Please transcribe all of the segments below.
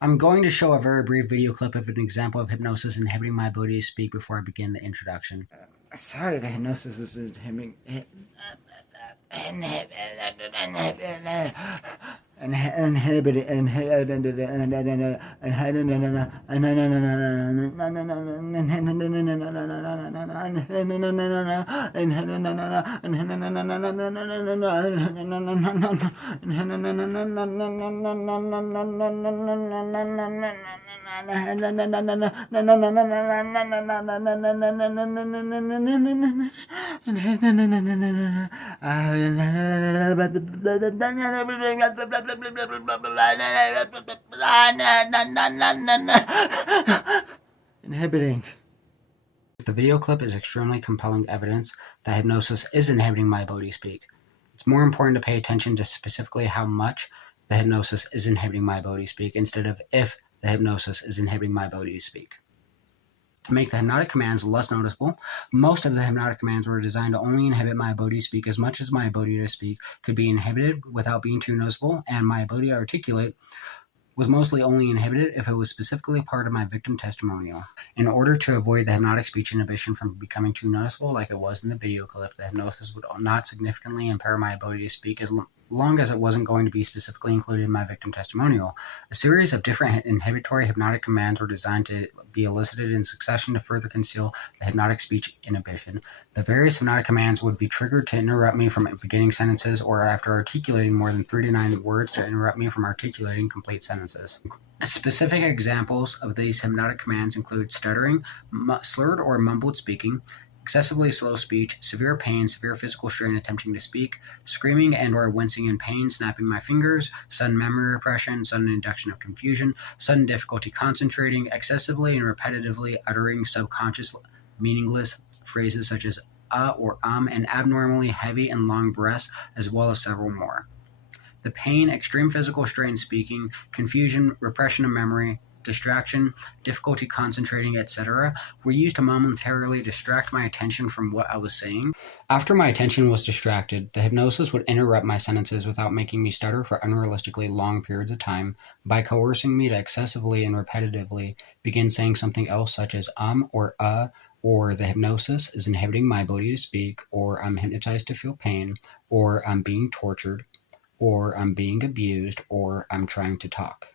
I'm going to show a very brief video clip of an example of hypnosis inhibiting my ability to speak before I begin the introduction. Sorry, the hypnosis is inhibiting. Inhibiting. The video clip is extremely compelling evidence that hypnosis is inhibiting my ability to speak. It's more important to pay attention to specifically how much the hypnosis is inhibiting my ability to speak instead of if the hypnosis is inhibiting my ability to speak. To make the hypnotic commands less noticeable, most of the hypnotic commands were designed to only inhibit my ability to speak as much as my ability to speak could be inhibited without being too noticeable, and my ability to articulate was mostly only inhibited if it was specifically part of my victim testimonial. In order to avoid the hypnotic speech inhibition from becoming too noticeable like it was in the video clip, the hypnosis would not significantly impair my ability to speak as long as it wasn't going to be specifically included in my victim testimonial. A series of different inhibitory hypnotic commands were designed to be elicited in succession to further conceal the hypnotic speech inhibition. The various hypnotic commands would be triggered to interrupt me from beginning sentences, or after articulating more than 3 to 9 words to interrupt me from articulating complete sentences. Specific examples of these hypnotic commands include stuttering, slurred or mumbled speaking, excessively slow speech, severe pain, severe physical strain attempting to speak, screaming and or wincing in pain, snapping my fingers, sudden memory repression, sudden induction of confusion, sudden difficulty concentrating, excessively and repetitively uttering subconscious meaningless phrases such as or and abnormally heavy and long breaths, as well as several more. The pain, extreme physical strain speaking, confusion, repression of memory, distraction, difficulty concentrating, etc., were used to momentarily distract my attention from what I was saying. After my attention was distracted, the hypnosis would interrupt my sentences without making me stutter for unrealistically long periods of time by coercing me to excessively and repetitively begin saying something else such as or the hypnosis is inhibiting my ability to speak, or I'm hypnotized to feel pain, or I'm being tortured, or I'm being abused, or I'm trying to talk.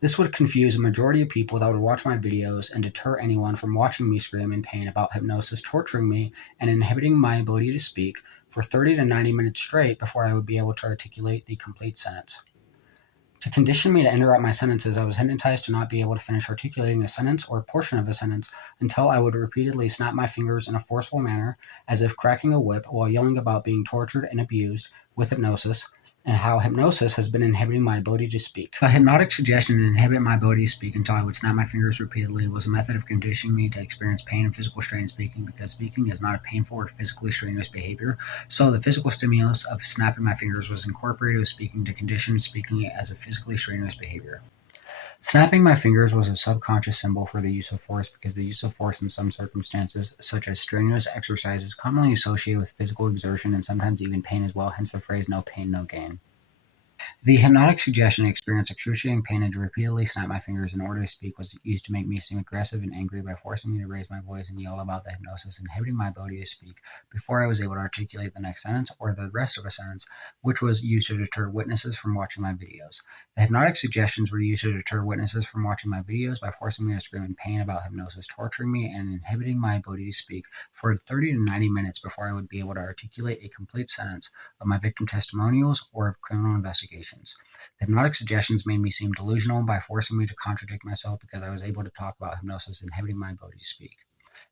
This would confuse a majority of people that would watch my videos and deter anyone from watching me scream in pain about hypnosis torturing me and inhibiting my ability to speak for 30 to 90 minutes straight before I would be able to articulate the complete sentence. To condition me to interrupt my sentences, I was hypnotized to not be able to finish articulating a sentence or a portion of a sentence until I would repeatedly snap my fingers in a forceful manner, as if cracking a whip, while yelling about being tortured and abused with hypnosis, and how hypnosis has been inhibiting my ability to speak. A hypnotic suggestion to inhibit my ability to speak until I would snap my fingers repeatedly was a method of conditioning me to experience pain and physical strain in speaking, because speaking is not a painful or physically strenuous behavior, so the physical stimulus of snapping my fingers was incorporated with speaking to condition speaking as a physically strenuous behavior. Snapping my fingers was a subconscious symbol for the use of force, because the use of force in some circumstances, such as strenuous exercise, is commonly associated with physical exertion and sometimes even pain as well, hence the phrase "no pain, no gain." The hypnotic suggestion to experience excruciating pain and to repeatedly snap my fingers in order to speak was used to make me seem aggressive and angry by forcing me to raise my voice and yell about the hypnosis inhibiting my ability to speak before I was able to articulate the next sentence or the rest of a sentence, which was used to deter witnesses from watching my videos. The hypnotic suggestions were used to deter witnesses from watching my videos by forcing me to scream in pain about hypnosis torturing me and inhibiting my ability to speak for 30 to 90 minutes before I would be able to articulate a complete sentence of my victim testimonials or of criminal investigations. The hypnotic suggestions made me seem delusional by forcing me to contradict myself, because I was able to talk about hypnosis inhibiting my ability to speak.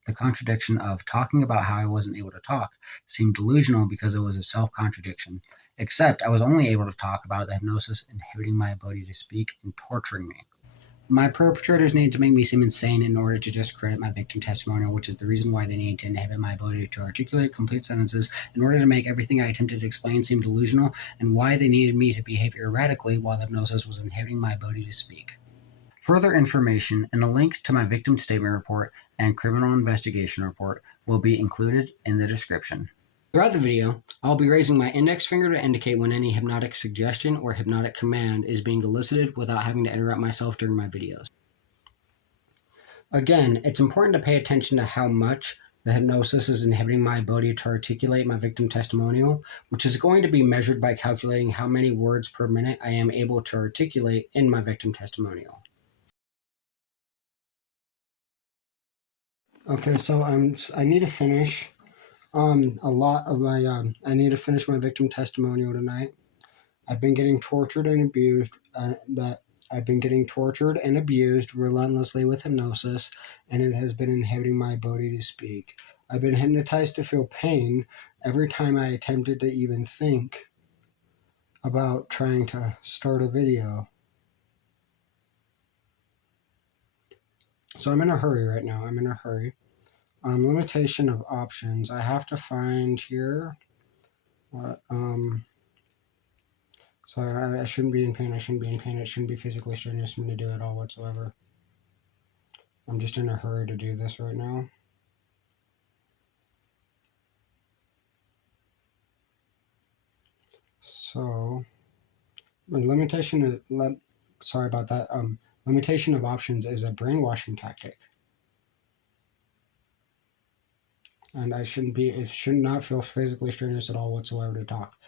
The contradiction of talking about how I wasn't able to talk seemed delusional because it was a self-contradiction, except I was only able to talk about the hypnosis inhibiting my ability to speak and torturing me. My perpetrators needed to make me seem insane in order to discredit my victim testimonial, which is the reason why they needed to inhibit my ability to articulate complete sentences in order to make everything I attempted to explain seem delusional, and why they needed me to behave erratically while the hypnosis was inhibiting my ability to speak. Further information and a link to my victim statement report and criminal investigation report will be included in the description. Throughout the video, I'll be raising my index finger to indicate when any hypnotic suggestion or hypnotic command is being elicited without having to interrupt myself during my videos. Again, it's important to pay attention to how much the hypnosis is inhibiting my ability to articulate my victim testimonial, which is going to be measured by calculating how many words per minute I am able to articulate in my victim testimonial. Okay, so I need to finish I need to finish my victim testimonial tonight. I've been getting tortured and abused. I've been getting tortured and abused relentlessly with hypnosis, and it has been inhibiting my ability to speak. I've been hypnotized to feel pain every time I attempted to even think about trying to start a video. So I'm in a hurry right now. I'm in a hurry. Limitation of options. I have to find here what So I shouldn't be in pain. I shouldn't be in pain. It shouldn't be physically strenuous for me to do it all whatsoever. I'm just in a hurry to do this right now. So, limitation is, sorry about that. Limitation of options is a brainwashing tactic. And it should not feel physically strenuous at all whatsoever to talk.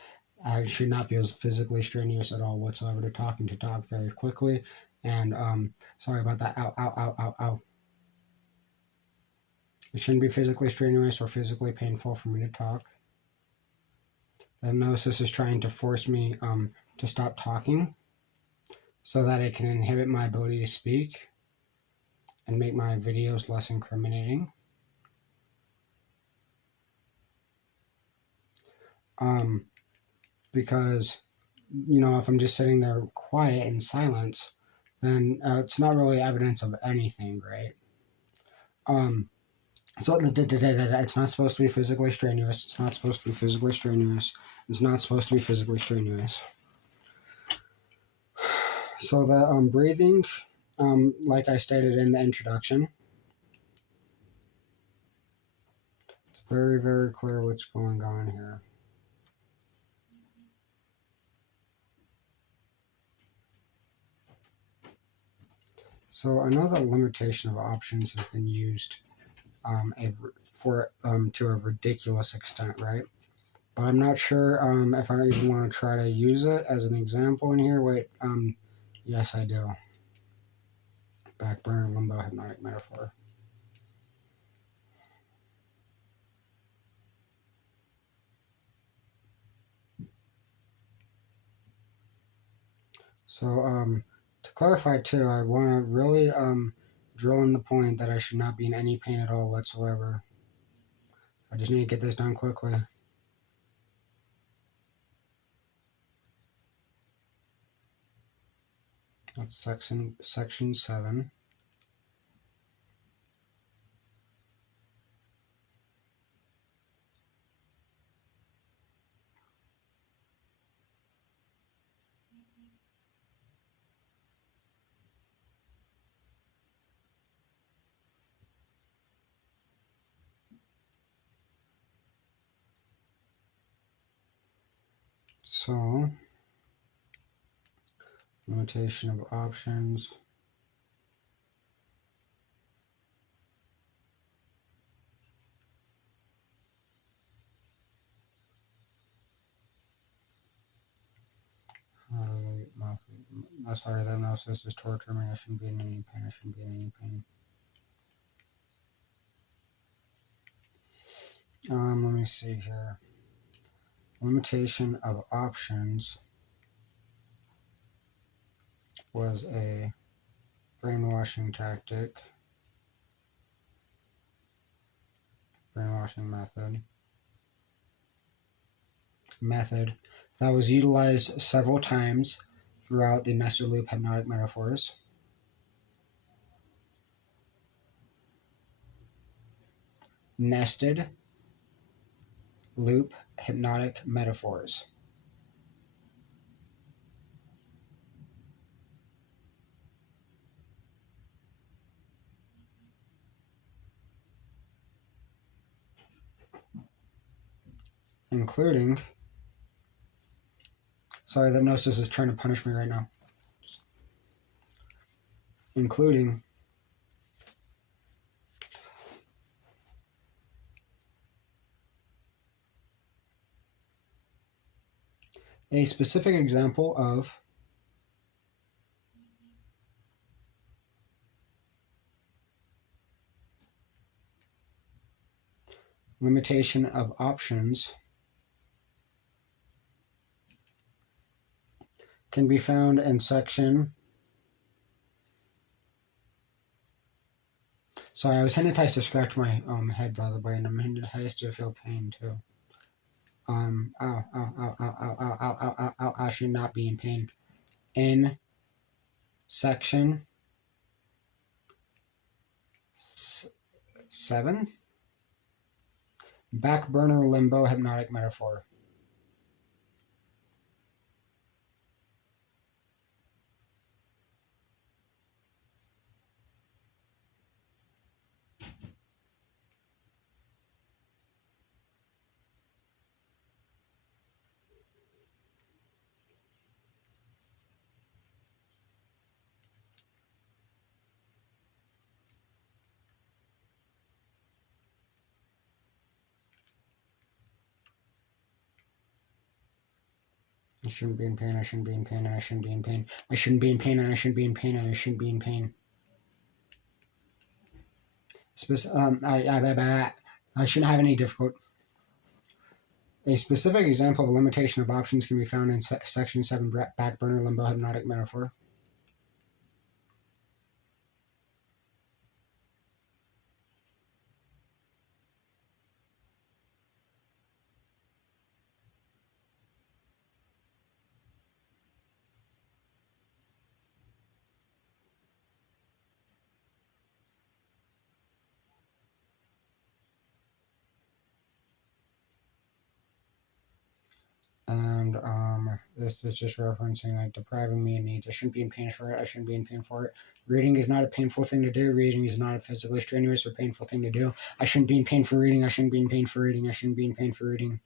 I should not feel physically strenuous at all whatsoever to talk, and to talk very quickly. And sorry about that. Ow, ow, ow, ow, ow. It shouldn't be physically strenuous or physically painful for me to talk. The hypnosis is trying to force me to stop talking so that it can inhibit my ability to speak and make my videos less incriminating. Because, if I'm just sitting there quiet in silence, then it's not really evidence of anything, right? So it's not supposed to be physically strenuous. It's not supposed to be physically strenuous. It's not supposed to be physically strenuous. So the breathing, like I stated in the introduction, it's very, very clear what's going on here. So I know that limitation of options has been used to a ridiculous extent, right? But I'm not sure if I even want to try to use it as an example in here. Wait, yes, I do. Back burner limbo hypnotic metaphor. So to clarify too, I want to really drill in the point that I should not be in any pain at all whatsoever. I just need to get this done quickly. That's section 7. So, limitation of options. Sorry, the hypnosis is torturing me. I shouldn't be in any pain. I shouldn't be in any pain. Let me see here. Limitation of options was a brainwashing tactic, brainwashing method that was utilized several times throughout the nested loop hypnotic metaphors. Nested loop hypnotic metaphors. including, sorry, the hypnosis is trying to punish me right now, including a specific example of limitation of options can be found in section. Sorry, I was hypnotized to scratch my head, by the way, and I'm hypnotized to feel pain too. Ow, ow, ow, ow, ow, ow, ow, ow, ow, ow, I should not be in pain. In section 7, back burner limbo hypnotic metaphor. I shouldn't be in pain, I shouldn't be in pain, I shouldn't be in pain. I shouldn't be in pain, I shouldn't be in pain, I shouldn't be in pain. I shouldn't have any difficulty. A specific example of a limitation of options can be found in section 7, back burner limbo hypnotic metaphor. And this is just referencing like depriving me of needs. I shouldn't be in pain for it. I shouldn't be in pain for it. Reading is not a painful thing to do. Reading is not a physically strenuous or painful thing to do. I shouldn't be in pain for reading. I shouldn't be in pain for reading. I shouldn't be in pain for reading.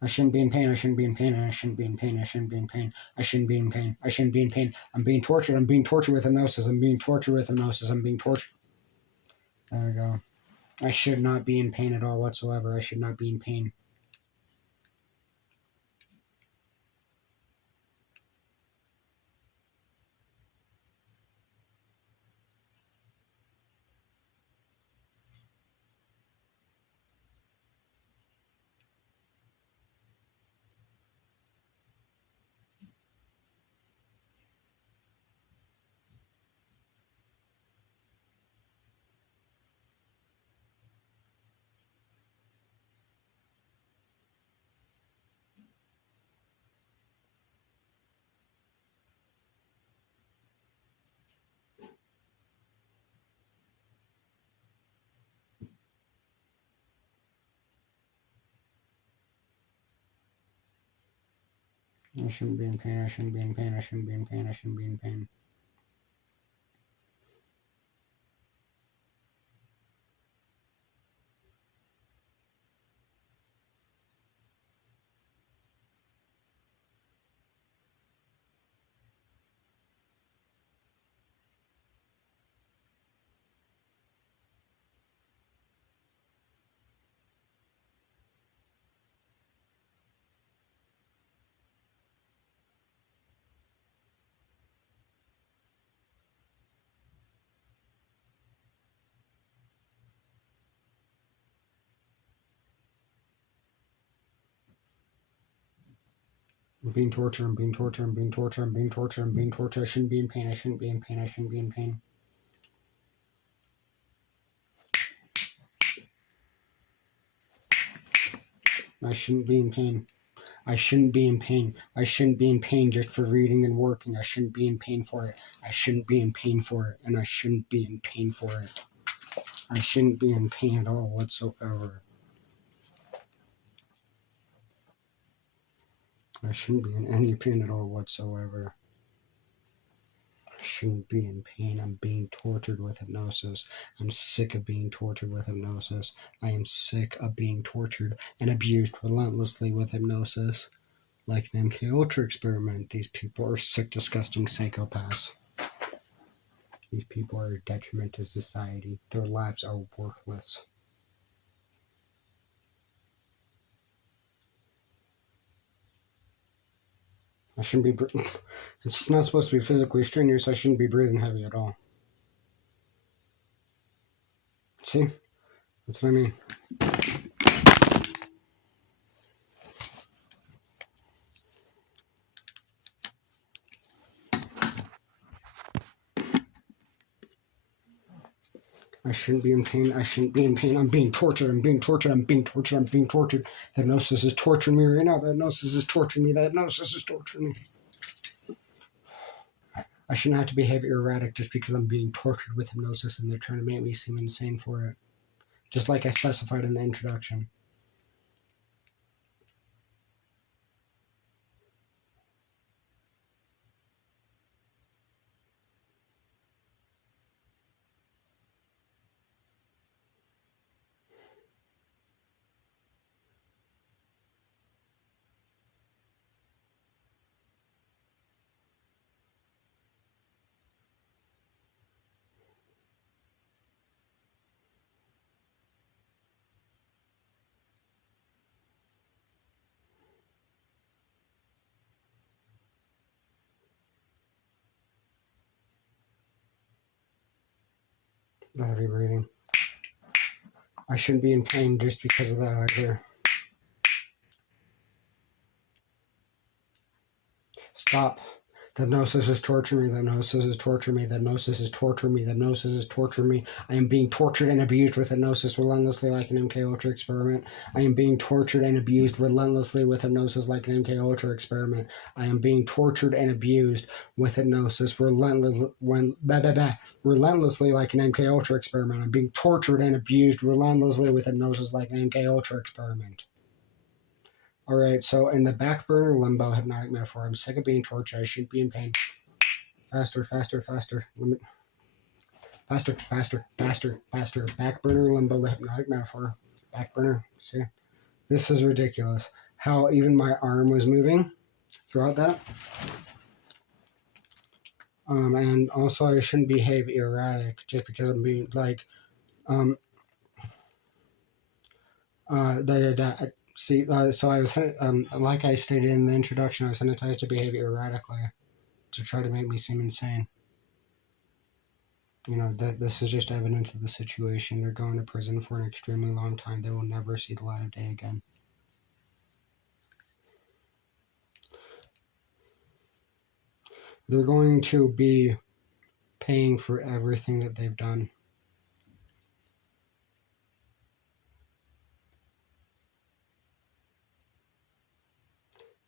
I shouldn't be in pain. I shouldn't be in pain. I shouldn't be in pain. I shouldn't be in pain. I shouldn't be in pain. I shouldn't be in pain. I'm being tortured. I'm being tortured with hypnosis. I'm being tortured with hypnosis. I'm being tortured. There we go. I should not be in pain at all whatsoever. I should not be in pain. I shouldn't be in pain. I shouldn't be in pain. I shouldn't be in pain. I shouldn't be in pain. I'm being tortured. I'm being tortured. I'm being tortured. I'm being tortured. I'm being tortured. I shouldn't be in pain. I shouldn't be in pain. I shouldn't be in pain. I shouldn't be in pain. I shouldn't be in pain. I shouldn't be in pain just for reading and working. I shouldn't be in pain for it. I shouldn't be in pain for it. And I shouldn't be in pain for it. I shouldn't be in pain at all whatsoever. I shouldn't be in any pain at all whatsoever. I shouldn't be in pain. I'm being tortured with hypnosis. I'm sick of being tortured with hypnosis. I am sick of being tortured and abused relentlessly with hypnosis. Like an MK Ultra experiment, these people are sick, disgusting psychopaths. These people are a detriment to society. Their lives are worthless. I shouldn't be. It's not supposed to be physically strenuous, so I shouldn't be breathing heavy at all. See? That's what I mean. I shouldn't be in pain. I shouldn't be in pain. I'm being tortured. I'm being tortured. I'm being tortured. I'm being tortured. The hypnosis is torturing me right now. The hypnosis is torturing me. The hypnosis is torturing me. I shouldn't have to behave erratic just because I'm being tortured with hypnosis and they're trying to make me seem insane for it. Just like I specified in the introduction. The heavy breathing. I shouldn't be in pain just because of that either. Stop. The hypnosis is torturing me. The hypnosis is torturing me. The hypnosis is torturing me. The hypnosis is torturing me. I am being tortured and abused with hypnosis relentlessly like an MK Ultra experiment. I am being tortured and abused relentlessly with hypnosis like an MK Ultra experiment. I am being tortured and abused with hypnosis relentlessly like an MK Ultra experiment. I'm being tortured and abused relentlessly with hypnosis like an MK Ultra experiment. All right, so in the back burner limbo hypnotic metaphor, I'm sick of being tortured. I shouldn't be in pain. Faster, faster, faster. Faster, faster, faster, faster. Back burner limbo hypnotic metaphor. Back burner. See? This is ridiculous. How even my arm was moving throughout that. And also I shouldn't behave erratic just because I'm being like, See, so I was, like I stated in the introduction, I was hypnotized to behave erratically to try to make me seem insane. You know, that this is just evidence of the situation. They're going to prison for an extremely long time. They will never see the light of day again. They're going to be paying for everything that they've done.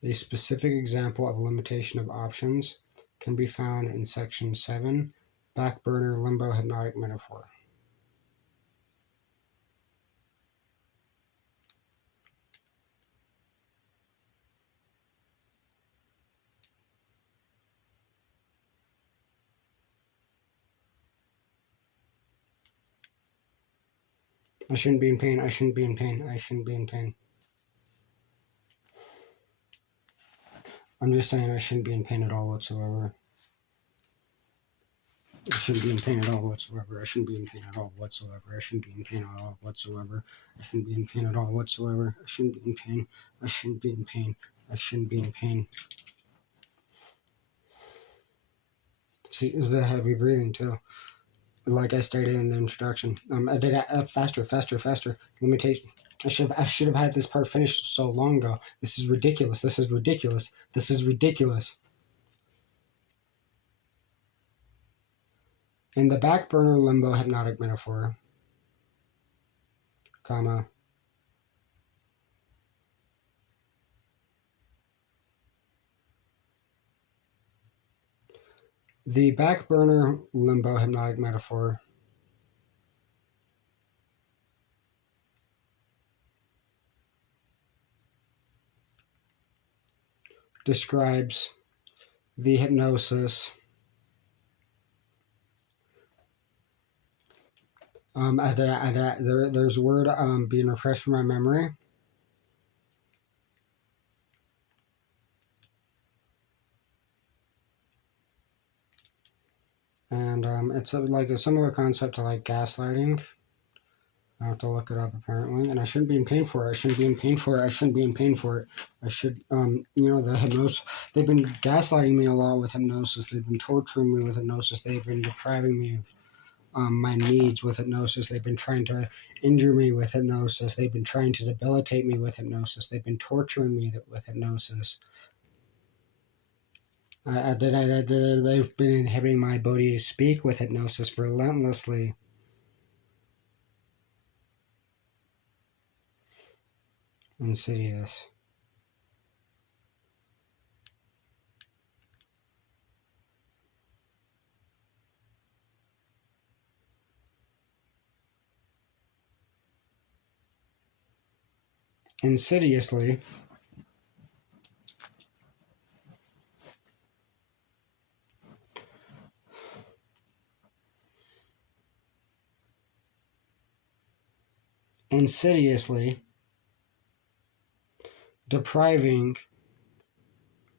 A specific example of a limitation of options can be found in section 7, back burner limbo hypnotic metaphor. I shouldn't be in pain. I shouldn't be in pain. I shouldn't be in pain. I'm just saying I shouldn't be in pain at all whatsoever. I shouldn't be in pain at all whatsoever. I shouldn't be in pain at all whatsoever. I shouldn't be in pain at all whatsoever. I shouldn't be in pain at all whatsoever. I shouldn't be in pain. I shouldn't be in pain. I shouldn't be in pain. See, is the heavy breathing too. Like I stated in the introduction. I did faster, faster, faster. Limitation. I should have had this part finished so long ago. This is ridiculous. This is ridiculous. This is ridiculous. In the back burner limbo hypnotic metaphor, comma, the back burner limbo hypnotic metaphor describes the hypnosis There's a word being repressed from my memory. And it's like a similar concept to like gaslighting. I have to look it up apparently, and I shouldn't be in pain for it. I shouldn't be in pain for it. I shouldn't be in pain for it. I should, the hypnosis. They've been gaslighting me a lot with hypnosis. They've been torturing me with hypnosis. They've been depriving me of my needs with hypnosis. They've been trying to injure me with hypnosis. They've been trying to debilitate me with hypnosis. They've been torturing me with hypnosis. They've been inhibiting my ability to speak with hypnosis relentlessly. Insidious. Insidiously. Insidiously depriving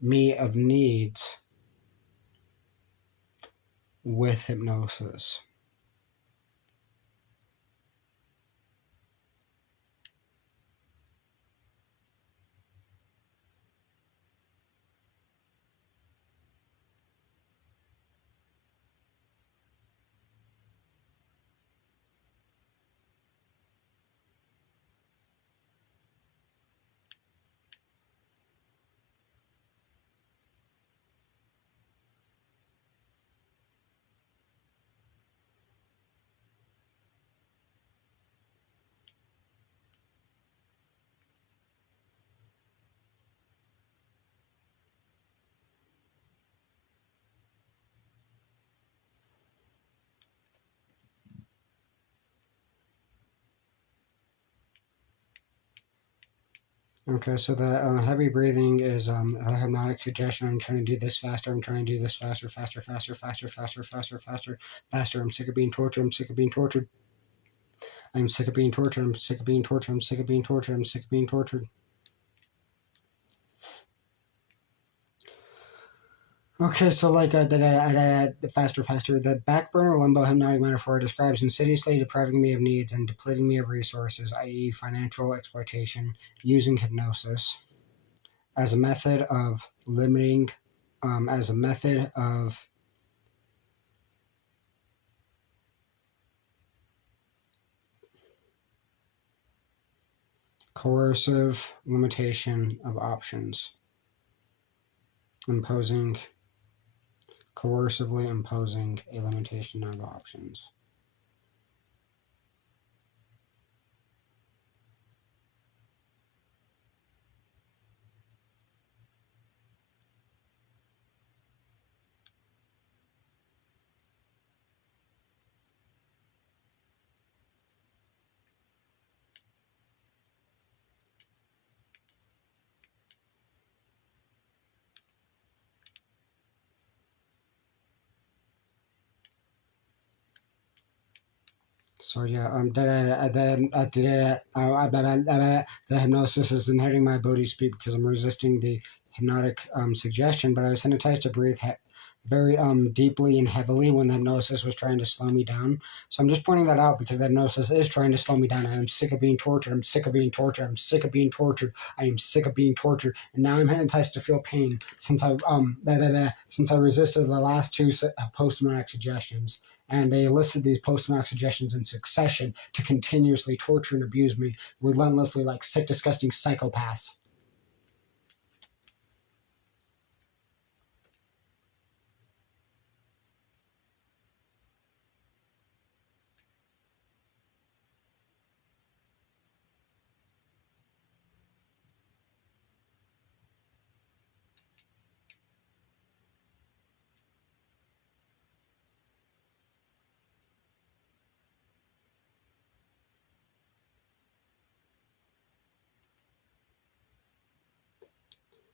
me of needs with hypnosis. Okay, so the heavy breathing is a hypnotic suggestion. I'm trying to do this faster. I'm trying to do this faster, faster, faster, faster, faster, faster, faster, faster. I'm sick of being tortured. I'm sick of being tortured. I'm sick of being tortured. I'm sick of being tortured. I'm sick of being tortured. I'm sick of being tortured. Okay, so like faster, faster. The back burner limbo hypnotic metaphor describes insidiously depriving me of needs and depleting me of resources, i.e., financial exploitation, using hypnosis as a method of limiting, as a method of coercive limitation of options, coercively imposing a limitation of options. So yeah, the hypnosis is inhibiting my ability to speak because I'm resisting the hypnotic suggestion. But I was hypnotized to breathe very deeply and heavily when the hypnosis was trying to slow me down. So I'm just pointing that out because the hypnosis is trying to slow me down, and I'm sick of being tortured. I'm sick of being tortured. I'm sick of being tortured. I am sick of being tortured, and now I'm hypnotized to feel pain since I resisted the last two post-hypnotic suggestions. And they elicited these post-traumatic suggestions in succession to continuously torture and abuse me relentlessly like sick, disgusting psychopaths.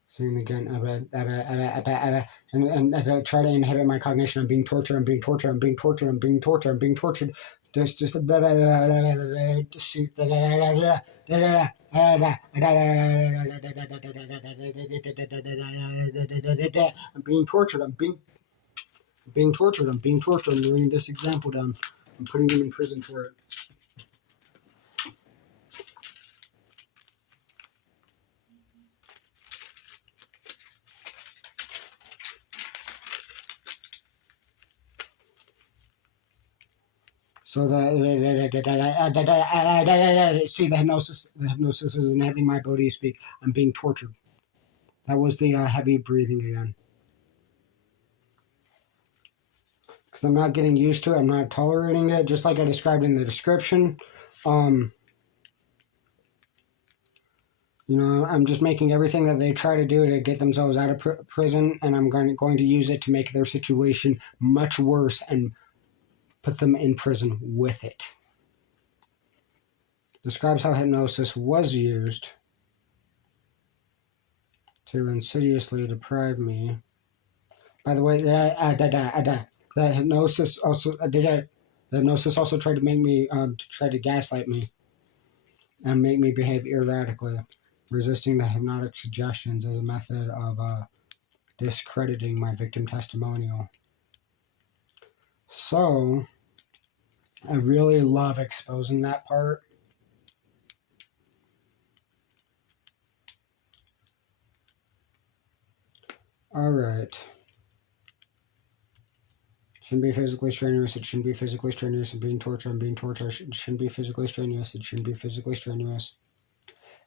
Saying again, and try to inhibit my cognition. I'm being tortured. I'm being tortured. I'm being tortured. I'm being tortured. I'm being tortured. being tortured. I'm being tortured. I'm being tortured. I'm writing this example down. I'm putting them in prison for it. So see the hypnosis is inhibiting my ability to speak. I'm being tortured. That was the heavy breathing again. Because I'm not getting used to it. I'm not tolerating it, just like I described in the description. I'm just making everything that they try to do to get themselves out of prison, and I'm going to use it to make their situation much worse and put them in prison with it. Describes how hypnosis was used to insidiously deprive me. By the way, the hypnosis also tried to make me try to gaslight me and make me behave erratically. Resisting the hypnotic suggestions as a method of discrediting my victim testimonial. So, I really love exposing that part. Alright. Shouldn't be physically strenuous. It shouldn't be physically strenuous. I'm being tortured. I'm being tortured. It shouldn't be physically strenuous. It shouldn't be physically strenuous.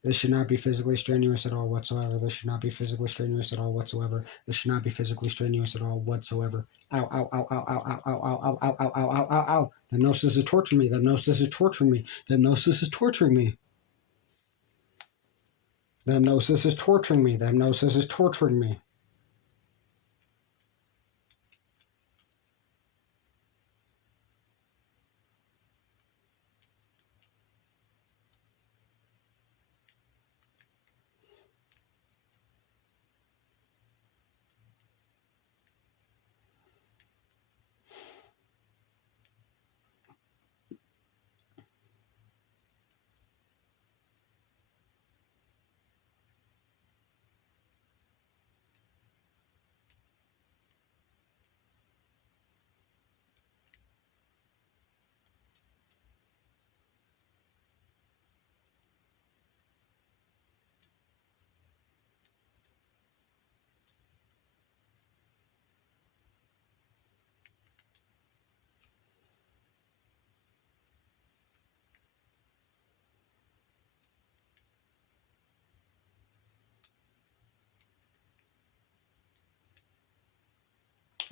This should not be physically strenuous at all whatsoever. This should not be physically strenuous at all whatsoever. This should not be physically strenuous at all whatsoever. Ow, ow, ow, ow, ow, ow, ow, ow, ow, ow, ow, ow, ow, ow, ow. The hypnosis is torturing me. The hypnosis is torturing me. The hypnosis is torturing me. The hypnosis is torturing me. The hypnosis is torturing me.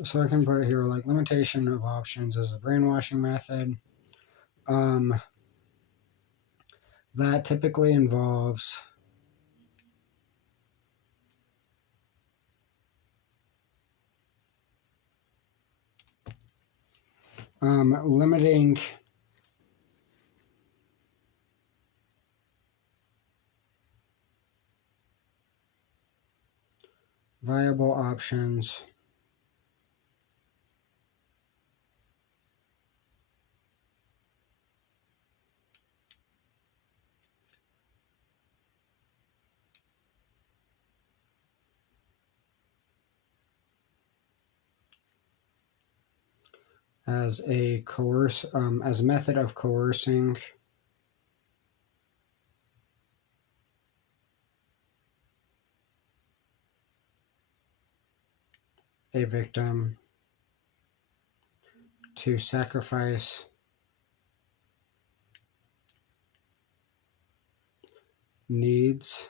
So I can put it here like limitation of options as a brainwashing method. That typically involves limiting viable options as a method of coercing a victim to sacrifice needs,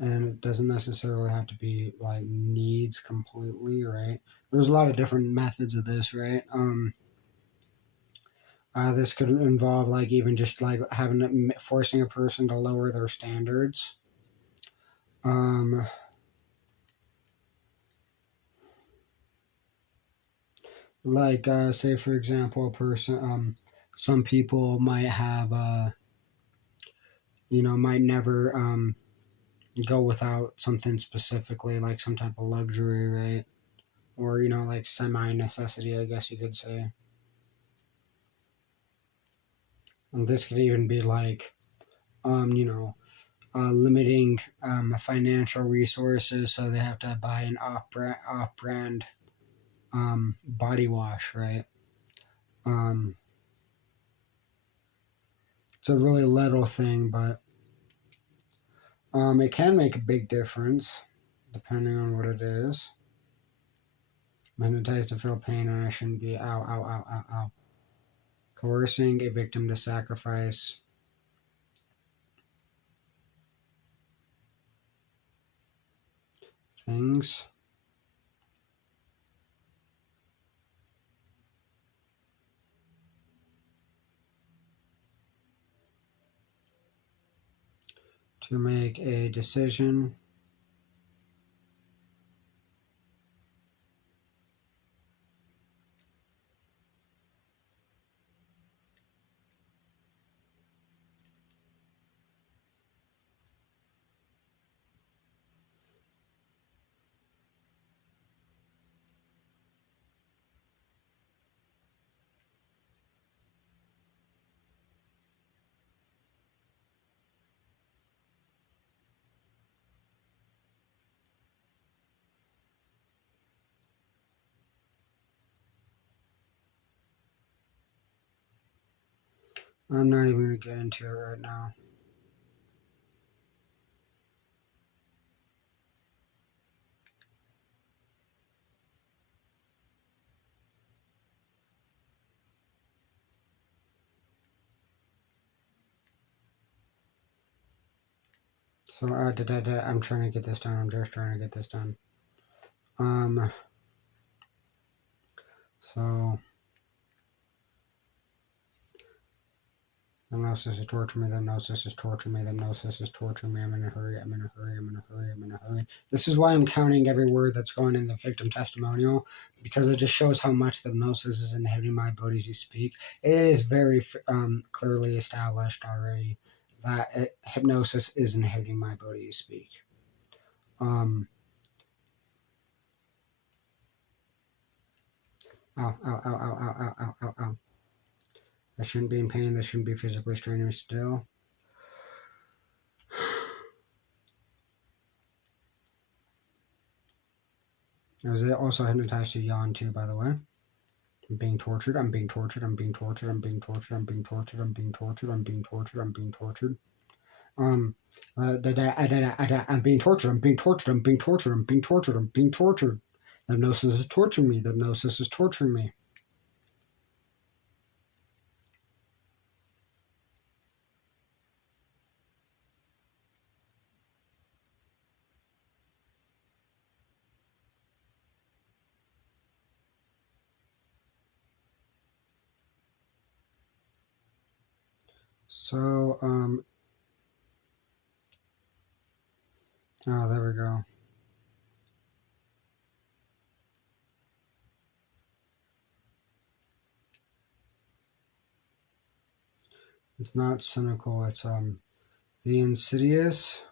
and it doesn't necessarily have to be like needs completely, right? There's a lot of different methods of this, right? This could involve like even just like forcing a person to lower their standards. Like say for example, a person, some people might have, might never go without something specifically, like some type of luxury, right? Or like semi necessity, I guess you could say. And this could even be like, limiting financial resources, so they have to buy an off-brand body wash, right? It's a really little thing, but it can make a big difference depending on what it is. I'm hypnotized to feel pain, and I shouldn't be ow. Coercing a victim to sacrifice things. To make a decision. I'm not even going to get into it right now. So I'm trying to get this done. I'm just trying to get this done. So the hypnosis is torturing me. The hypnosis is torturing me. The hypnosis is torturing me. I'm in a hurry. I'm in a hurry. I'm in a hurry. I'm in a hurry. This is why I'm counting every word that's going in the victim testimonial, because it just shows how much the hypnosis is inhibiting my ability to speak. It is very clearly established already that hypnosis is inhibiting my ability to speak. Ow. I shouldn't be in pain. This shouldn't be physically strenuous still. I was also hypnotized to yawn too, by the way. I'm being tortured. I'm being tortured. I'm being tortured. I'm being tortured. I'm being tortured. I'm being tortured. I'm being tortured. I'm being tortured. I'm being tortured. I'm being tortured. I'm being tortured. I'm being tortured. I'm being tortured. The hypnosis is torturing me. The hypnosis is torturing me. So, oh, there we go. It's not cynical. It's the insidious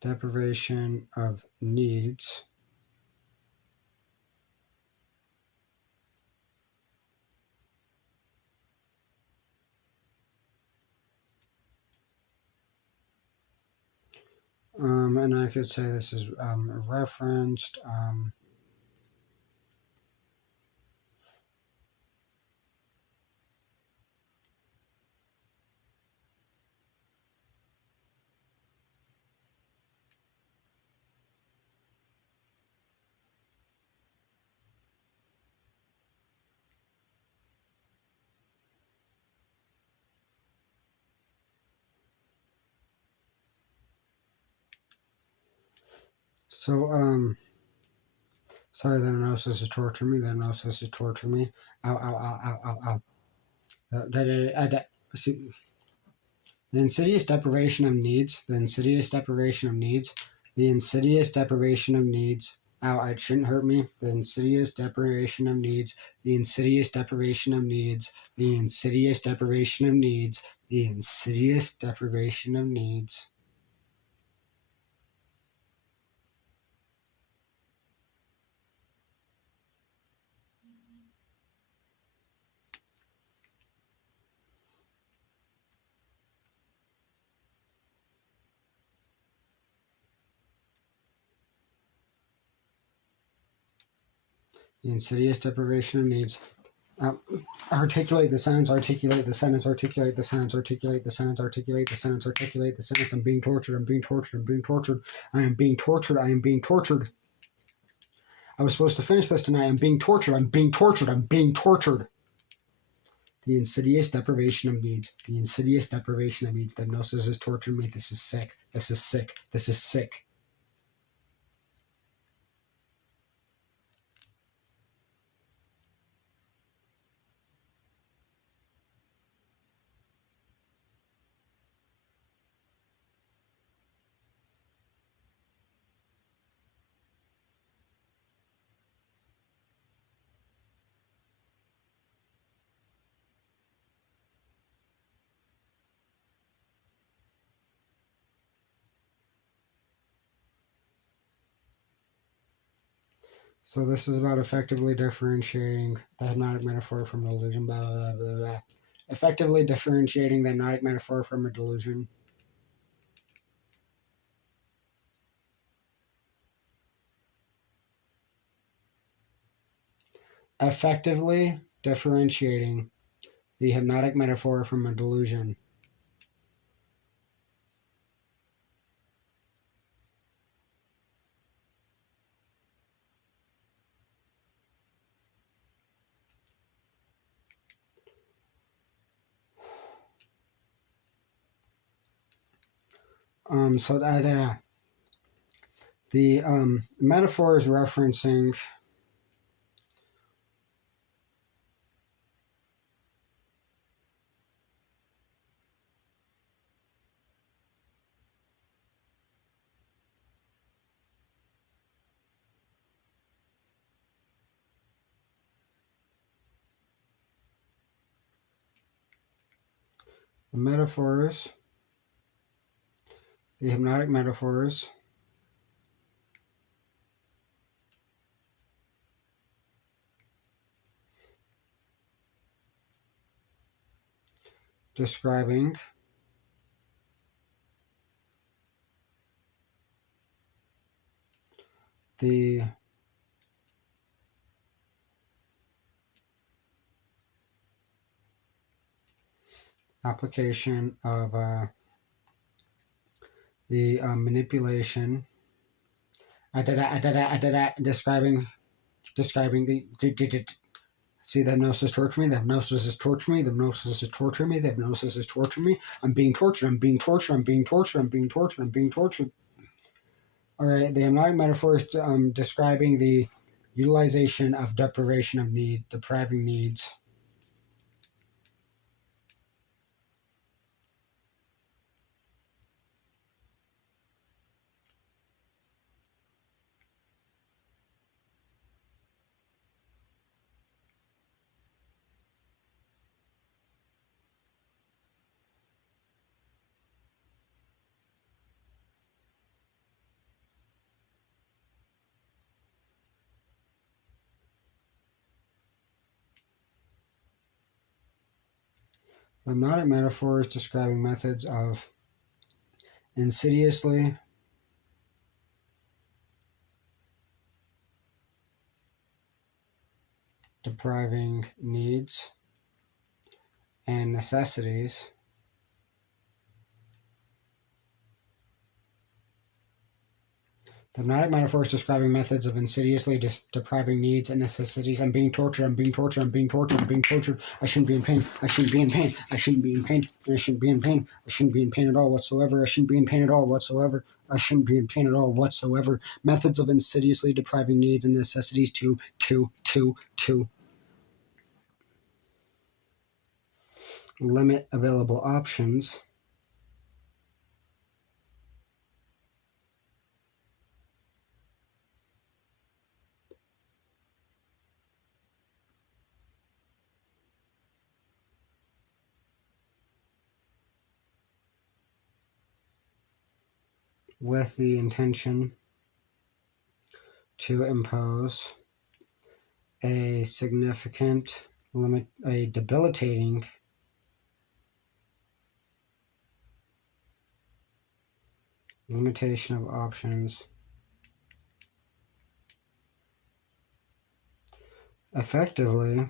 deprivation of needs and I could say this is referenced so sorry, the hypnosis is torturing me. The hypnosis is torturing me. Ow. See, the insidious deprivation of needs. The insidious deprivation of needs. The insidious deprivation of needs. Ow, it shouldn't hurt me. The insidious deprivation of needs. The insidious deprivation of needs. The insidious deprivation of needs. The insidious deprivation of needs. The insidious deprivation of needs. Articulate the sentence, articulate the sentence, articulate the sentence, articulate the sentence, articulate the sentence, articulate the sentence. I'm being tortured, I'm being tortured, I'm being tortured. I am being tortured, I am being tortured. I was supposed to finish this tonight. I'm being tortured, I'm being tortured, I'm being tortured. The insidious deprivation of needs. The insidious deprivation of needs. The hypnosis is torturing me. This is sick. This is sick. This is sick. So this is about effectively differentiating the hypnotic metaphor from delusion, blah, blah, blah, blah. Effectively differentiating the hypnotic metaphor from a delusion. Effectively differentiating the hypnotic metaphor from a delusion. The metaphor is referencing the metaphors, the hypnotic metaphors describing the application of the manipulation, describing the see, the hypnosis torture me, the hypnosis is torturing me, the hypnosis is torturing me, the hypnosis is torturing me. I'm being tortured, I'm being tortured, I'm being tortured, I'm being tortured, I'm being tortured. All right, the hypnotic metaphor is describing the utilization of deprivation of need, depriving needs. The hypnotic metaphor is describing methods of insidiously depriving needs and necessities The hypnotic metaphor is describing methods of insidiously depriving needs and necessities. I'm being tortured, I'm being tortured, I'm being tortured, I'm being tortured. I shouldn't be in pain, I shouldn't be in pain, I shouldn't be in pain, I shouldn't be in pain, I shouldn't be in pain at all whatsoever, I shouldn't be in pain at all whatsoever, I shouldn't be in pain at all whatsoever. Methods of insidiously depriving needs and necessities to limit available options. With the intention to impose a significant a debilitating limitation of options Effectively,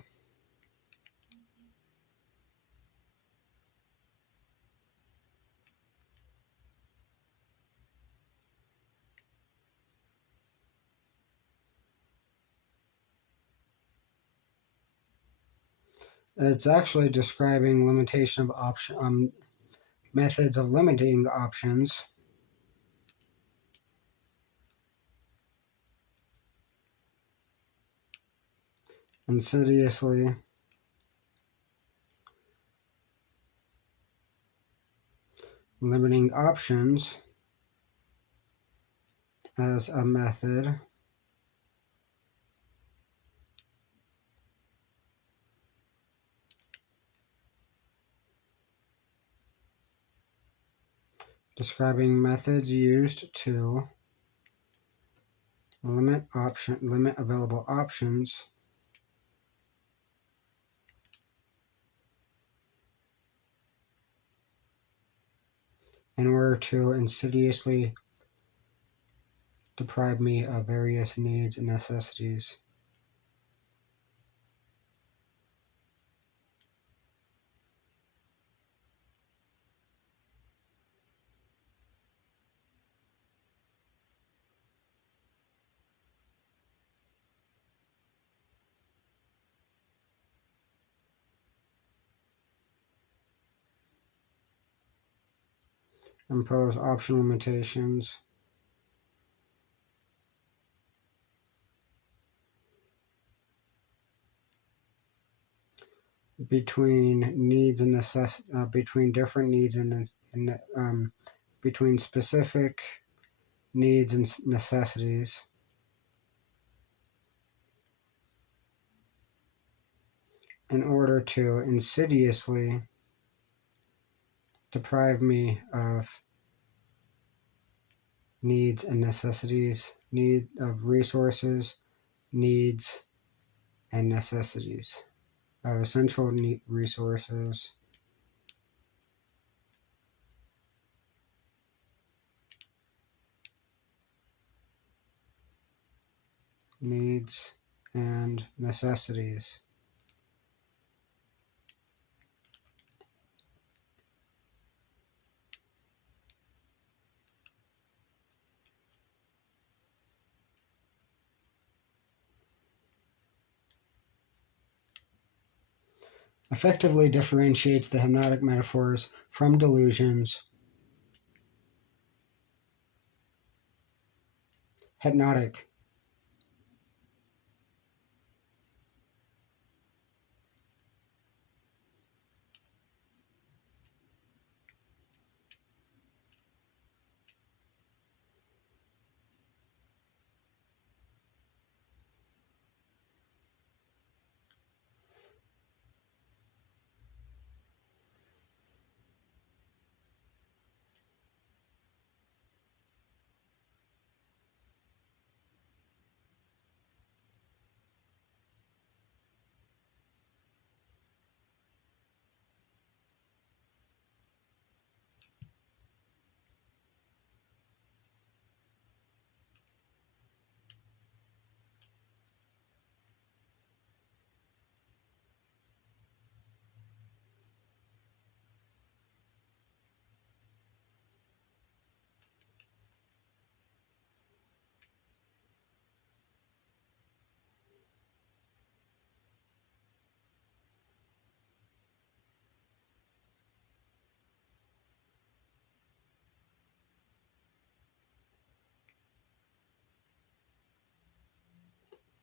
it's actually describing limitation of option methods of limiting options. Insidiously limiting options as a method describing methods used to limit available options in order to insidiously deprive me of various needs and necessities. Impose option limitations between needs and between different needs and between specific needs and necessities in order to insidiously deprive me of needs and necessities, need of resources, needs and necessities, of essential resources, needs and necessities. Effectively differentiates the hypnotic metaphors from delusions. Hypnotic.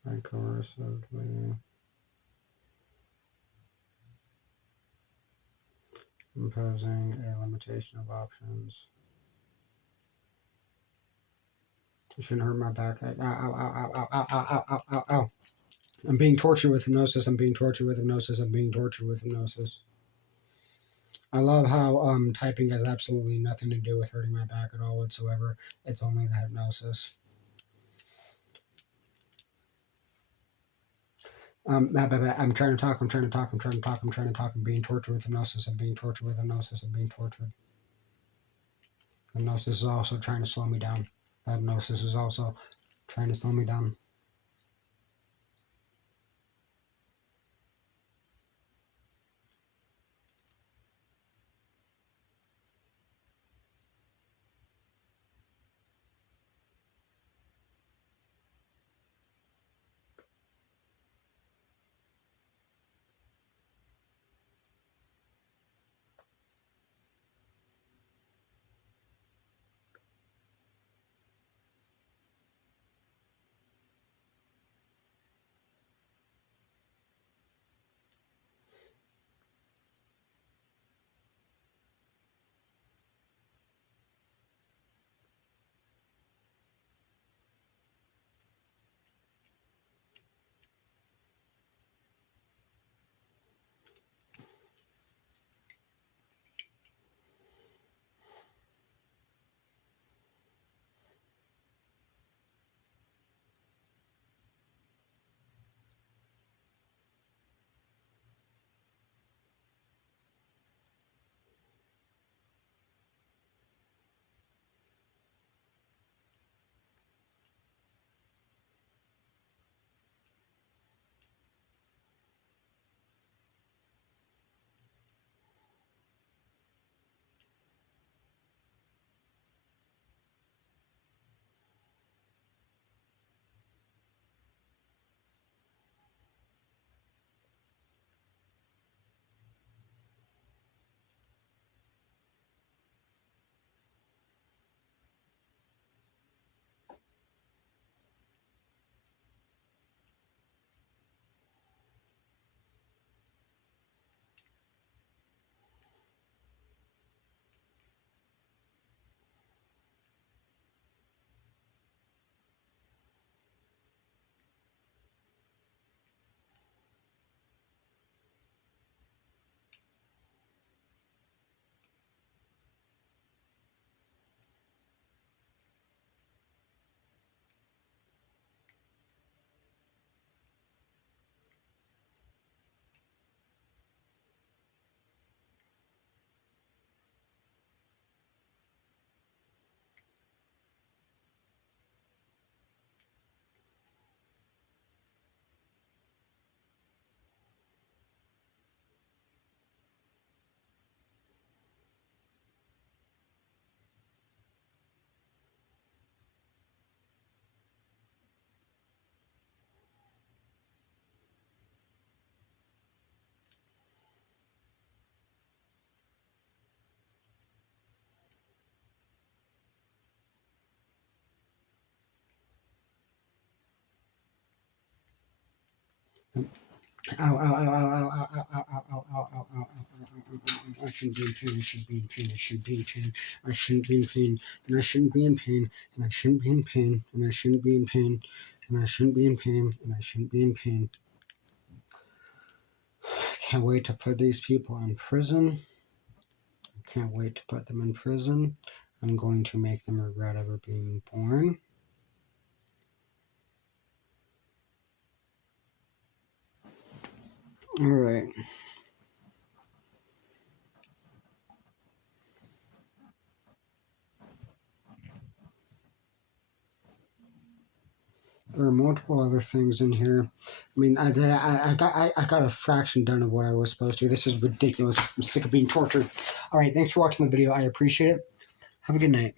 By coercively imposing a limitation of options. You shouldn't hurt my back. Ow, ow, ow, ow, ow, ow, ow, ow, ow, ow. I'm being tortured with hypnosis. I'm being tortured with hypnosis. I'm being tortured with hypnosis. I love how typing has absolutely nothing to do with hurting my back at all whatsoever. It's only the hypnosis. I'm trying to talk. I'm trying to talk. I'm trying to talk. I'm trying to talk. I'm being tortured with hypnosis. I'm being tortured with hypnosis. I'm being tortured. Hypnosis is also trying to slow me down. Hypnosis is also trying to slow me down. Ow, ow, ow, ow, ow, ow, ow, ow, ow, ow, ow, ow, ow, I shouldn't be in pain, I shouldn't be in pain, I shouldn't be in pain, I shouldn't be in pain, and I shouldn't be in pain, and I shouldn't be in pain, and I shouldn't be in pain, and I shouldn't be in pain, and I shouldn't be in pain. I can't wait to put these people in prison. I can't wait to put them in prison. I'm going to make them regret ever being born. All right. There are multiple other things in here. I mean, I got a fraction done of what I was supposed to. This is ridiculous. I'm sick of being tortured. All right, thanks for watching the video. I appreciate it. Have a good night.